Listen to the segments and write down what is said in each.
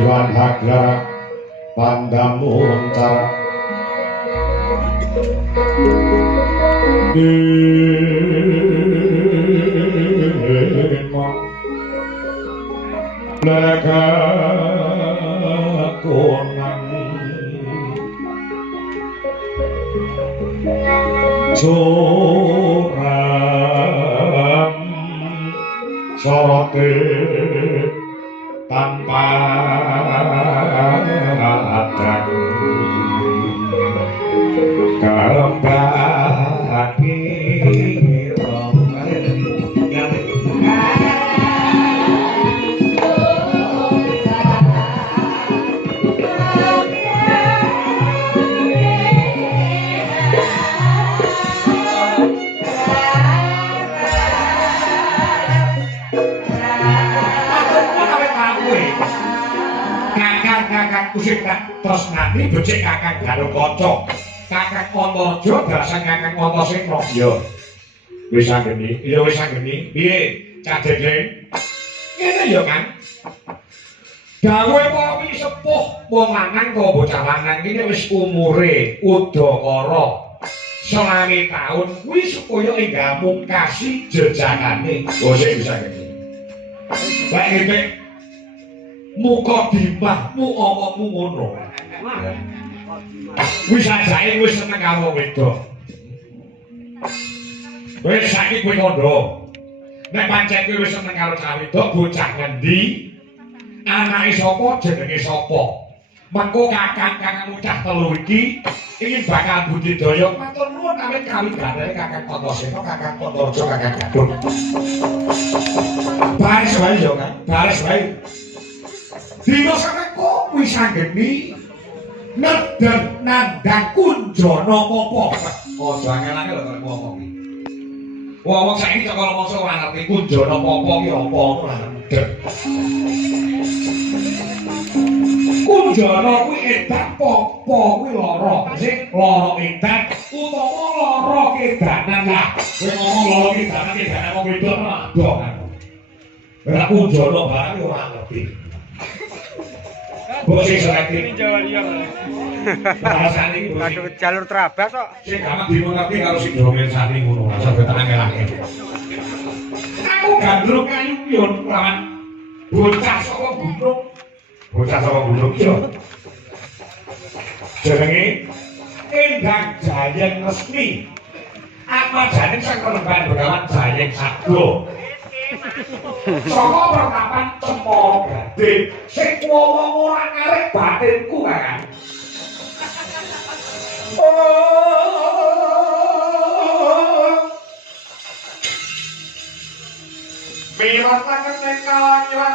Iwan Hagar Pandamu Wentar Dima Lega Konang Suram Sorote tanpa adang kembali Kusik tak tresnani becik Kakang Galukaca. Kakang Antarja dalasan Kakang Antasena. Iya. Wis anggeni. Iya wis anggeni. Piye? Cak Dendeng? Ngene ya, Kang. Dawuhe para sepuh wong lanang kok bocah lanang iki wis umure udakara 20 taun kuwi supaya enggak mungkasi jejakane. Oh sik bisa ngene. Baik ngene. Muka dimahmu omongmu ngono. Wis ajake wis seneng karo wedok. Wis saiki kowe kandha. Nek pancen kowe wis seneng karo cah wedok, bocah ngendi? Anake sapa, jenenge sapa? Mengko kakang-kakang ucah telu iki ingin bakal budidaya matur nuwun awit kawigane Kakang Antasena, Kakang Antarja, Kakang Gadung. Baris wae yo, Kang. Baris wae. Dina samengko wis anggeni nedeng nandhang kunjana apa. Aja angel-angel lho ngomong iki. Wong saiki kok mongso ora ngerti kunjana apa ki apa ora nedeng. Kunjana kuwi edan apa kuwi lara. Sing lara edan utawa lara kedanan lah. Kowe ngomong lara kedanan wong wedok ora ado kan. Ora kunjana barang ora ngerti. Bosih selektif Jawa Liang. bahasa ini Aduh jalur terabas kok. sing gampang dimengerti kalau sing domen sani ngono sampe tenang-tenang. Aku gandrung kayu pion lawan bocah saka gunung. Bocah saka gunung yo. Jenenge Endang Jayeng Resmi. Apa jane sang penemban Begawan Jayeng Sabdo. Saka pertapan Cempaka Gading sing wong ora ngarep batinku Kakang. Mirat tangan ning kalangan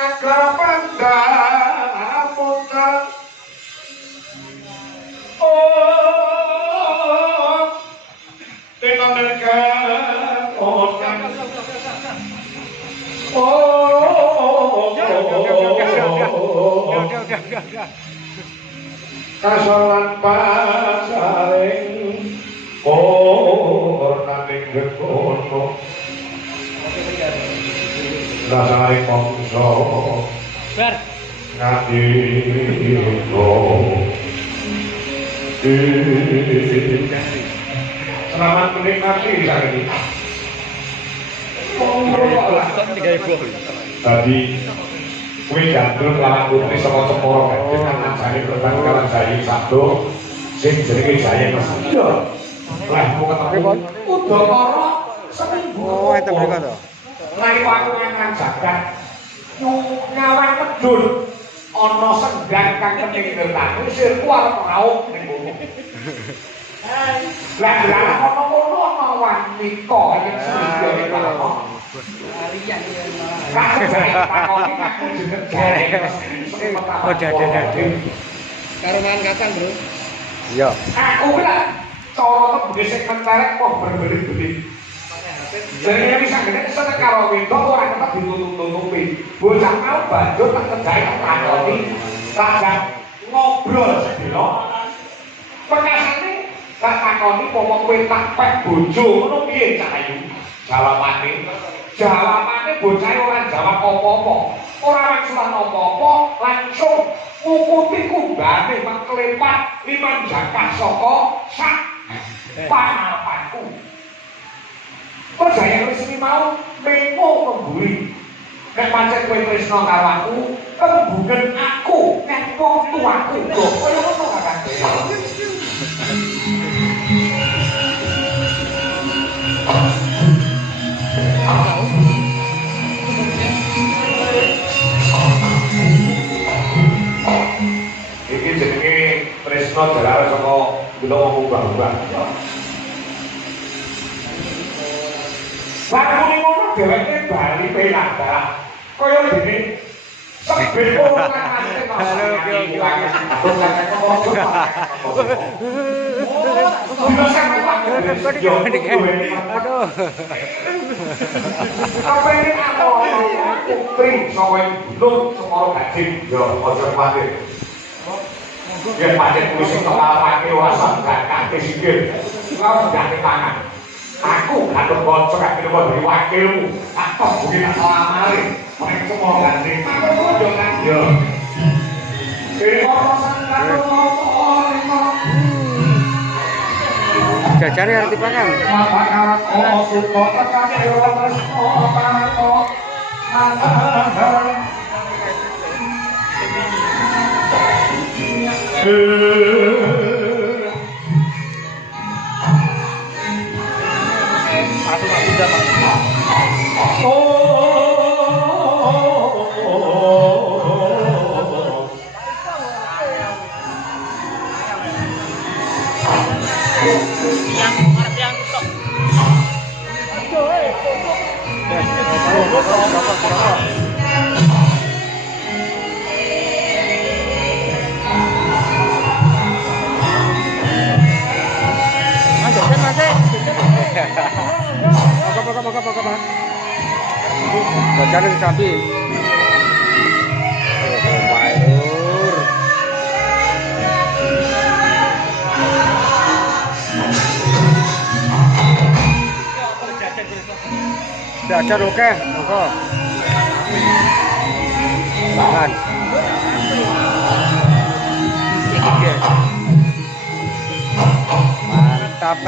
agar pandamuka. Dengan mereka kasalan pasaring naning gegono dasaring mongso Bar ngadiko selamat menikmati hari ini. Tadi kue gandrung lawan putri saka Cempaka Gading kan ajane pertandingan Jayeng Sabdo sing jenenge Jayeng Resmi. Lah mau ketemu udakara seminggu. Oh, itu mereka to. Rai waktu nang jagat nyawang medun ana senggan kang kening ngertani sirku arep rauk ning kono. Lah ana ngono ana wanita yen sing iki. Oh, dadi. Karuman kapan, Bro? Iya. Aku lah cara kebudhe sing menterek kok berbeli-beli. Jadi bisa gede kesana karo wedok ora tetep ditutup-tutupi. Bocah mau banjur tak kerjae tak takoni, tak ngobrol sedina. Pengasane tak takoni pomo kowe tak pek bojo ngono piye Cak Ayu? Jawabane Jawabane bocah ora jawab apa-apa. Ora wangsulan apa-apa, langsung ngukuti kumbane mengkelepat liman jangkah saka sak pangarepanku. Percaya wis mau mengko kemburi. Nek pancen kowe tresna karo aku, kembungen aku nek wong tuaku kok kaya ngono kan. Iki jenenge tresna jalar saka kula wong ubah-ubah. Lakune ngono dheweke bali penak. Kaya dene sebet ora nate kok. Aduh. Apa ini apa? Putri saka gunung Semoro Gading. Yo aja kuwatir. Yen pancen kuwi sing kepalane ora saged kate sikil. Ora gak tangan. Aku ngatur kanca kak kira dari wakilmu. Apa bumi nak lamare. Nek Semoro Gading. Aku bojo kan yo. Jajare arti pangan. Jajare disambi. Oh, Mayor. Jajar oke, monggo. Tangan. Mantap.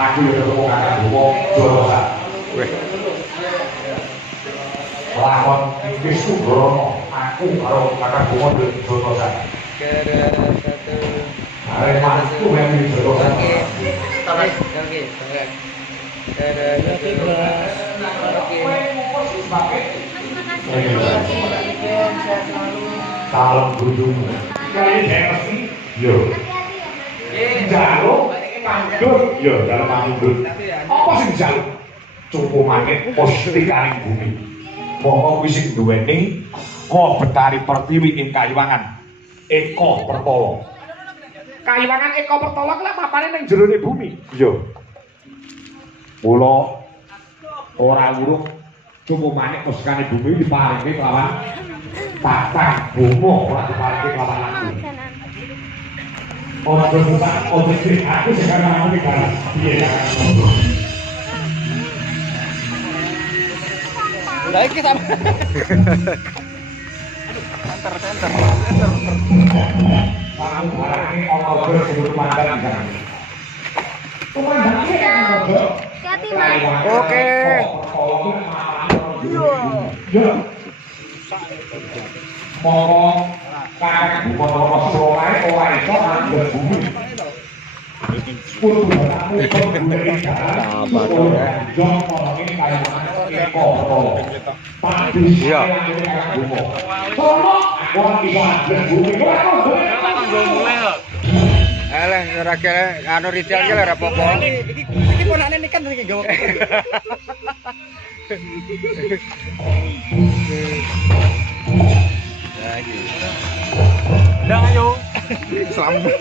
Aku ya ketemu kakak wong Jorosa. Weh. Lakon wis Brono, aku karo kakak wong Jorosa. Arek mantu yang di Jorosa. Oke. Salam gunung. Kali ini saya mesti yo. Jaluk mandut yo dalam mandut. Apa sing jaluk? Cukup manik positikaning bumi. Monggo kuwi sing duweni Ko Betari Pertiwi ing Kayiwangan. Eko Pertolo. Kayiwangan Eko Pertolo kuwi mapane ning jerone bumi. Yo. Mula ora urung cukup manik posikane bumi diparingi kelawan tatang bomo ora diparingi kelawan langsung. Ojo susah, ojo sih, aku sekarang aku dikalah. Iya, Udah iki sama. Center. Barang-barangnya ojo sebelum makan kan. Oke. Yo. Monggo kakakku bono solae ora iso nang bumi. Kudu aku kudu Sabar dong, ya. Iya. Alah, ora kira anu retail ki ora apa-apa. Iki ponakne ini kan iki gawe. Udah ayo. Selamat.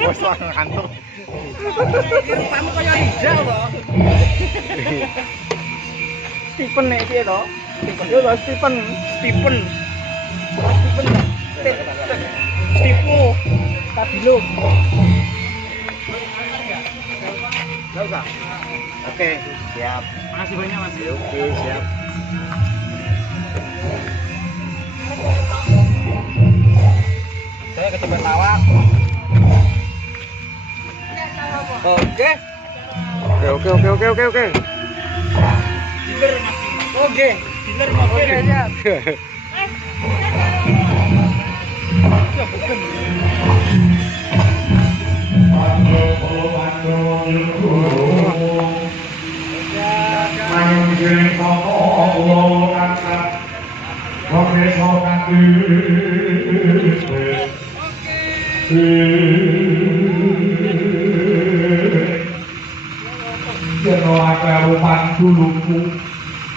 Bos langsung kantor. Kamu kayak hijau loh. Stephen nek piye to? Stephen yo Stephen. Stephen. Stipu. Stabilo. Oke, siap. Makasih banyak Mas. Oke, siap. Saya kecepet lawak. Oke. Oke. Dealer Mas. Oke. Dealer mobil aja. Ya bukan. Jeno aku rupan duluku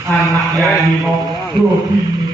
anak Yai Mo Dodi